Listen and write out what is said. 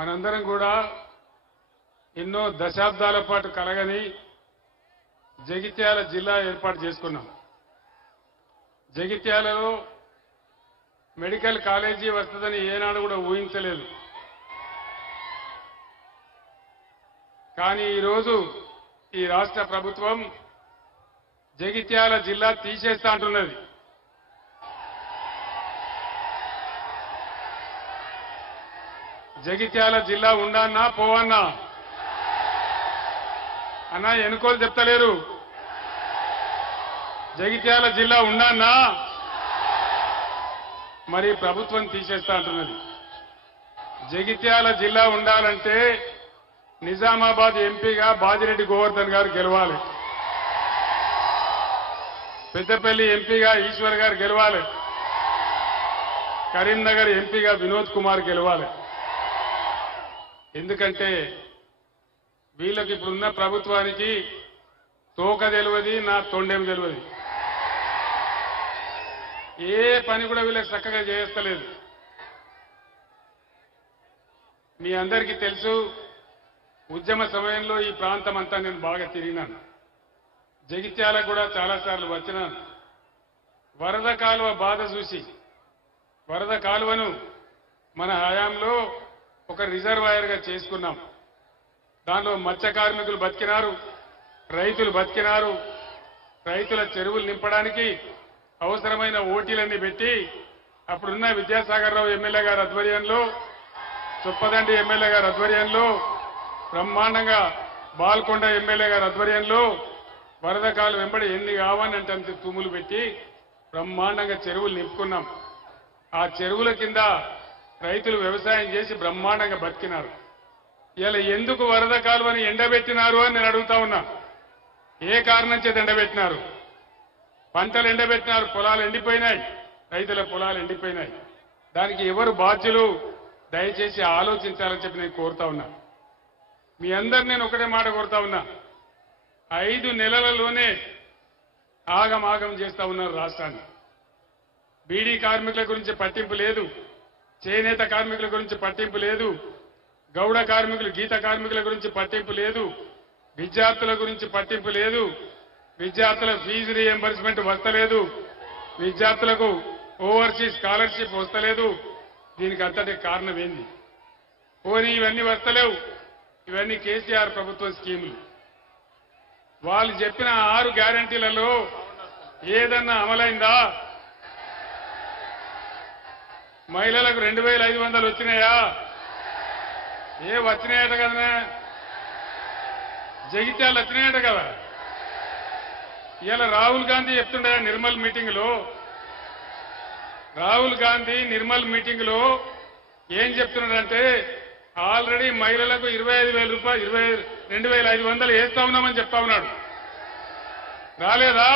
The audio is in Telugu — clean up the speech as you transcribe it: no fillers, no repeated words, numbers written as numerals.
మనందరం కూడా ఎన్నో దశాబ్దాల పాటు కలగని జగిత్యాల జిల్లా ఏర్పాటు చేసుకున్నాం. జగిత్యాలలో మెడికల్ కాలేజీ వస్తుందని ఏనాడు కూడా ఊహించలేదు. కానీ ఈరోజు ఈ రాష్ట్ర ప్రభుత్వం జగిత్యాల జిల్లా తీసేస్తా అంటున్నది. జగిత్యాల జిల్లా ఉండన్నా పోవన్నా అన్నా ఎన్నికోలు చెప్తలేరు. జగిత్యాల జిల్లా ఉండన్నా మరి ప్రభుత్వం తీసేస్తా అంటున్నది. జగిత్యాల జిల్లా ఉండాలంటే నిజామాబాద్ ఎంపీగా బాజిరెడ్డి గోవర్ధన్ గారు గెలవాలి, పెద్దపల్లి ఎంపీగా ఈశ్వర్ గారు గెలవాలి, కరీంనగర్ ఎంపీగా వినోద్ కుమార్ గెలవాలి. ఎందుకంటే వీళ్ళకి ఇప్పుడున్న ప్రభుత్వానికి తోక తెలియదు, నా తొండేం తెలియదు. ఏ పని కూడా వీళ్ళకి చక్కగా చేస్తలేదు. మీ అందరికీ తెలుసు, ఉద్యమ సమయంలో ఈ ప్రాంతం అంతా నేను బాగా తిరిగినాను. జగిత్యాలకు కూడా చాలాసార్లు వచ్చినాను. వరద కాలువ బాధ చూసి వరద కాలువను మన హయాంలో ఒక రిజర్వాయర్గా చేసుకున్నాం. దానిలో మత్స్య కార్మికులు బతికినారు, రైతులు బతికినారు. రైతుల చెరువులు నింపడానికి అవసరమైన ఓటీలన్నీ పెట్టి అప్పుడున్న విద్యాసాగర్ రావు ఎమ్మెల్యే గారి ఆధ్వర్యంలో, చొప్పదండి ఎమ్మెల్యే గారి ఆధ్వర్యంలో, బ్రహ్మాండంగా బాల్కొండ ఎమ్మెల్యే గారి ఆధ్వర్యంలో వరద కాలు వెంబడి ఎన్ని కావాలని అంటే అంత తుమ్ములు పెట్టి బ్రహ్మాండంగా చెరువులు నింపుకున్నాం. ఆ చెరువుల కింద రైతులు వ్యవసాయం చేసి బ్రహ్మాండంగా బతికినారు. ఇలా ఎందుకు వరద కాలువని ఎండబెట్టినారు అని నేను అడుగుతా ఉన్నా. ఏ కారణం చేత ఎండబెట్టినారు? పంటలు ఎండబెట్టినారు, పొలాలు ఎండిపోయినాయి, రైతుల పొలాలు ఎండిపోయినాయి. దానికి ఎవరు బాధ్యులు? దయచేసి ఆలోచించాలని చెప్పి నేను కోరుతా ఉన్నా. మీ అందరు నేను ఒకటే మాట కోరుతా ఉన్నా. 5 నెలలలోనే ఆగమాగం చేస్తా ఉన్నారు రాష్ట్రాన్ని. బీడీ కార్మికుల గురించి పట్టింపు లేదు, చేనేత కార్మికుల గురించి పట్టింపు లేదు, గౌడ కార్మికులు గీత కార్మికుల గురించి పట్టింపు లేదు, విద్యార్థుల గురించి పట్టింపు లేదు, విద్యార్థుల ఫీజు రీఎంబర్స్మెంట్ వస్తలేదు, విద్యార్థులకు ఓవర్సీస్ స్కాలర్షిప్ వస్తలేదు. దీనికి అంతటి కారణం ఏంది? పోనీ ఇవన్నీ వస్తలేవు, ఇవన్నీ కేసీఆర్ ప్రభుత్వం స్కీములు. వాళ్ళు చెప్పిన 6 గ్యారంటీలలో ఏదన్నా అమలైందా? మహిళలకు 2500 వచ్చినాయా? ఏ వచ్చినాయట కదా, జగిత్యాలు వచ్చినాయట కదా. ఇలా రాహుల్ గాంధీ చెప్తుండే నిర్మల్ మీటింగ్ లో, రాహుల్ గాంధీ నిర్మల్ మీటింగ్ లో ఏం చెప్తున్నాడంటే ఆల్రెడీ మహిళలకు 25,000 రూపాయలు 22,500 వేస్తా ఉన్నామని చెప్తా ఉన్నాడు. రాలేదా?